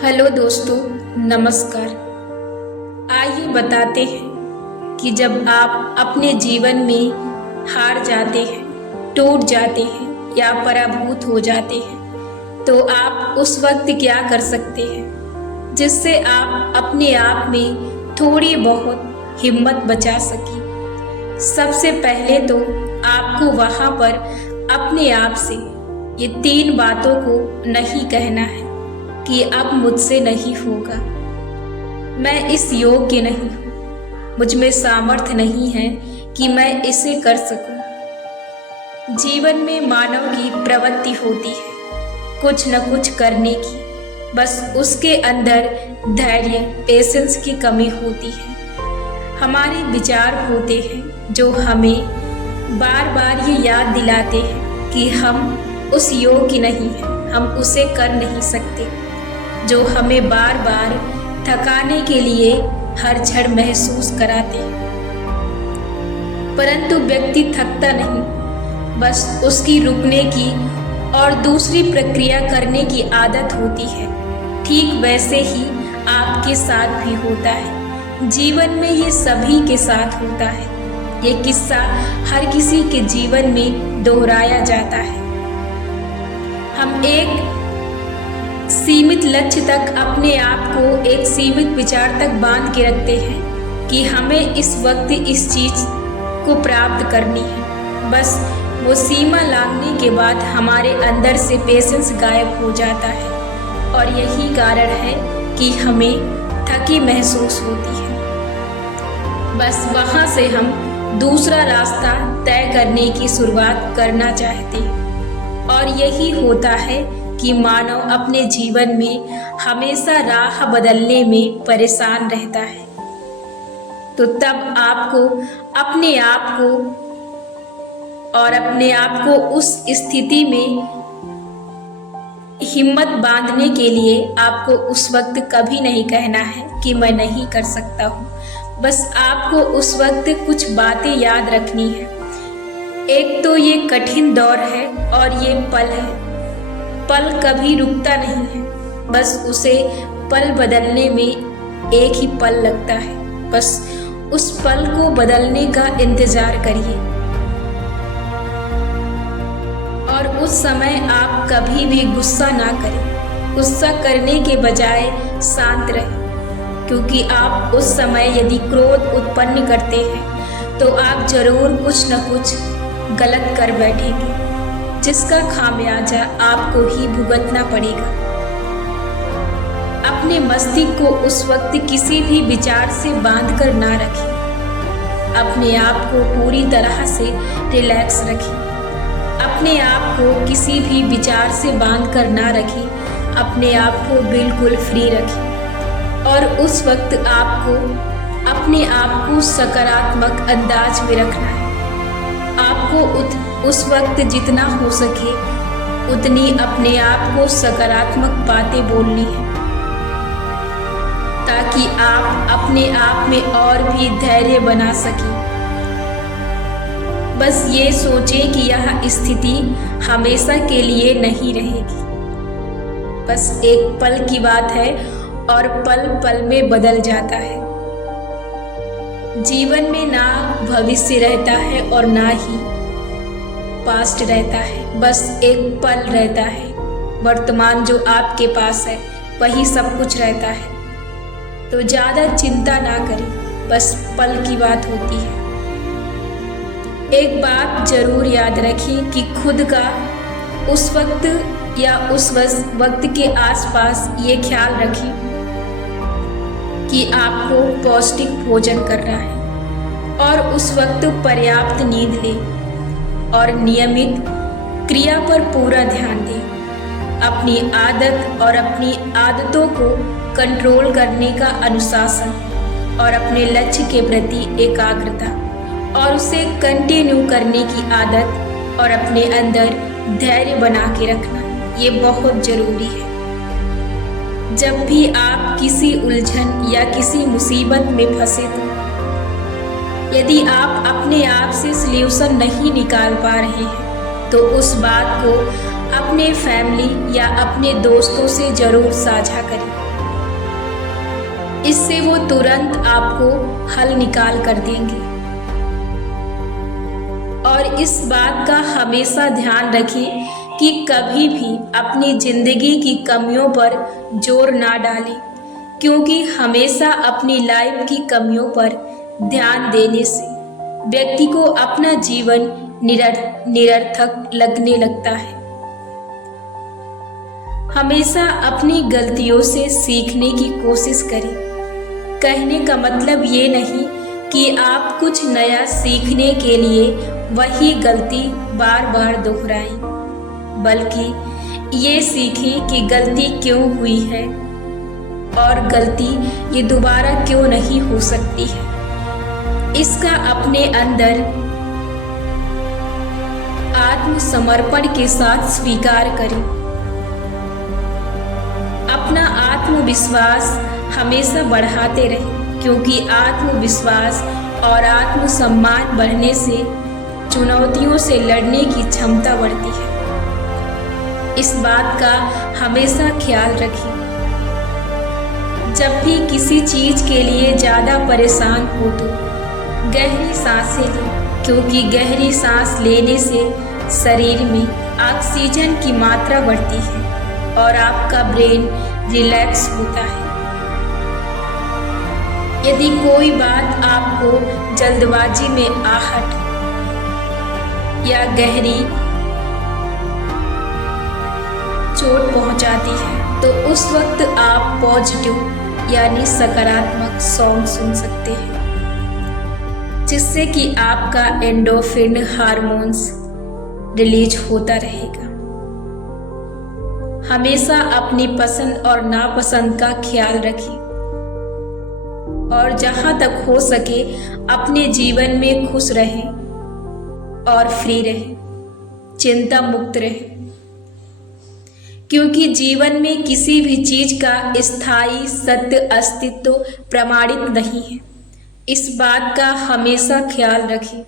Hello दोस्तों, नमस्कार। आइए बताते हैं कि जब आप अपने जीवन में हार जाते हैं, टूट जाते हैं या पराभूत हो जाते हैं तो आप उस वक्त क्या कर सकते हैं जिससे आप अपने आप में थोड़ी बहुत हिम्मत बचा सकें। सबसे पहले तो आपको वहाँ पर अपने आप से ये 3 बातों को नहीं कहना है कि अब मुझसे नहीं होगा, मैं इस योग्य नहीं हूँ, मुझ में सामर्थ्य नहीं है कि मैं इसे कर सकूं। जीवन में मानव की प्रवृत्ति होती है कुछ न कुछ करने की, बस उसके अंदर धैर्य, पेशेंस की कमी होती है। हमारे विचार होते हैं जो हमें बार बार ये याद दिलाते हैं कि हम उस योग्य नहीं हैं, हम उसे कर नहीं सकते, जो हमें बार बार थकाने के लिए हर क्षण महसूस कराते हैं। परंतु व्यक्ति थकता नहीं, बस उसकी रुकने की और दूसरी प्रक्रिया करने की आदत होती है। ठीक वैसे ही आपके साथ भी होता है। जीवन में ये सभी के साथ होता है। ये किस्सा हर किसी के जीवन में दोहराया जाता है। हम एक सीमित लक्ष्य तक अपने आप को एक सीमित विचार तक बांध के रखते हैं कि हमें इस वक्त इस चीज को प्राप्त करनी है। बस वो सीमा लांघने के बाद हमारे अंदर से पेशेंस गायब हो जाता है और यही कारण है कि हमें थकी महसूस होती है। बस वहाँ से हम दूसरा रास्ता तय करने की शुरुआत करना चाहते हैं और यही होता है कि मानव अपने जीवन में हमेशा राह बदलने में परेशान रहता है। तो तब आपको अपने आप को उस स्थिति में हिम्मत बांधने के लिए आपको उस वक्त कभी नहीं कहना है कि मैं नहीं कर सकता हूँ। बस आपको उस वक्त कुछ बातें याद रखनी है। एक तो ये कठिन दौर है और ये पल है। पल कभी रुकता नहीं है, बस उसे पल बदलने में एक ही पल लगता है। बस उस पल को बदलने का इंतजार करिए और उस समय आप कभी भी गुस्सा ना करें। गुस्सा करने के बजाय शांत रहें, क्योंकि आप उस समय यदि क्रोध उत्पन्न करते हैं तो आप जरूर कुछ न कुछ गलत कर बैठेंगे, जिसका खामियाजा आपको ही भुगतना पड़ेगा। अपने मस्तिष्क को उस वक्त किसी भी विचार से बांधकर ना रखें। अपने आप को पूरी तरह से रिलैक्स रखें। अपने आप को किसी भी विचार से बांधकर ना रखें। अपने आप को बिल्कुल फ्री रखें और उस वक्त आपको अपने आप को सकारात्मक अंदाज में रखना है। आपको उस वक्त जितना हो सके उतनी अपने आप को सकारात्मक बातें बोलनी है, ताकि आप अपने आप में और भी धैर्य बना सकें। बस ये सोचें कि यह स्थिति हमेशा के लिए नहीं रहेगी, बस एक पल की बात है और पल पल में बदल जाता है। जीवन में ना भविष्य रहता है और ना ही पास्ट रहता है, बस एक पल रहता है। वर्तमान जो आपके पास है वही सब कुछ रहता है। तो ज़्यादा चिंता ना करें, बस पल की बात होती है। एक बात जरूर याद रखें कि खुद का उस वक्त या उस वक्त के आसपास ये ख्याल रखें कि आपको पौष्टिक भोजन करना है और उस वक्त पर्याप्त नींद लें और नियमित क्रिया पर पूरा ध्यान दें। अपनी आदत और अपनी आदतों को कंट्रोल करने का अनुशासन और अपने लक्ष्य के प्रति एकाग्रता और उसे कंटिन्यू करने की आदत और अपने अंदर धैर्य बना के रखना, ये बहुत ज़रूरी है। जब भी आप किसी उलझन या किसी मुसीबत में फंसे तो यदि आप अपने आप से सल्यूशन नहीं निकाल पा रहे हैं तो उस बात को अपने फैमिली या अपने दोस्तों से ज़रूर साझा करें। इससे वो तुरंत आपको हल निकाल कर देंगे। और इस बात का हमेशा ध्यान रखें कि कभी भी अपनी जिंदगी की कमियों पर जोर ना डालें, क्योंकि हमेशा अपनी लाइफ की कमियों पर ध्यान देने से व्यक्ति को अपना जीवन निरर्थक लगने लगता है। हमेशा अपनी गलतियों से सीखने की कोशिश करें। कहने का मतलब ये नहीं कि आप कुछ नया सीखने के लिए वही गलती बार बार दोहराएं, बल्कि ये सीखें कि गलती क्यों हुई है और गलती ये दोबारा क्यों नहीं हो सकती है। इसका अपने अंदर आत्मसमर्पण के साथ स्वीकार करें। अपना आत्मविश्वास हमेशा बढ़ाते रहें, क्योंकि आत्मविश्वास और आत्मसम्मान बढ़ने से चुनौतियों से लड़ने की क्षमता बढ़ती है। इस बात का हमेशा ख्याल रखें। जब भी किसी चीज के लिए ज़्यादा परेशान हो तो गहरी सांसें लें, क्योंकि गहरी सांस लेने से शरीर में ऑक्सीजन की मात्रा बढ़ती है और आपका ब्रेन रिलैक्स होता है। यदि कोई बात आपको जल्दबाजी में आहट या गहरी चोट पहुंचाती है, तो उस वक्त आप पॉजिटिव यानी सकारात्मक सॉन्ग सुन सकते हैं, जिससे कि आपका एंडोर्फिन हार्मोन्स रिलीज होता रहेगा। हमेशा अपनी पसंद और नापसंद का ख्याल रखें और जहां तक हो सके अपने जीवन में खुश रहें और फ्री रहें, चिंता मुक्त रहें, क्योंकि जीवन में किसी भी चीज का स्थायी सत्य अस्तित्व प्रमाणित नहीं है। इस बात का हमेशा ख्याल रखें।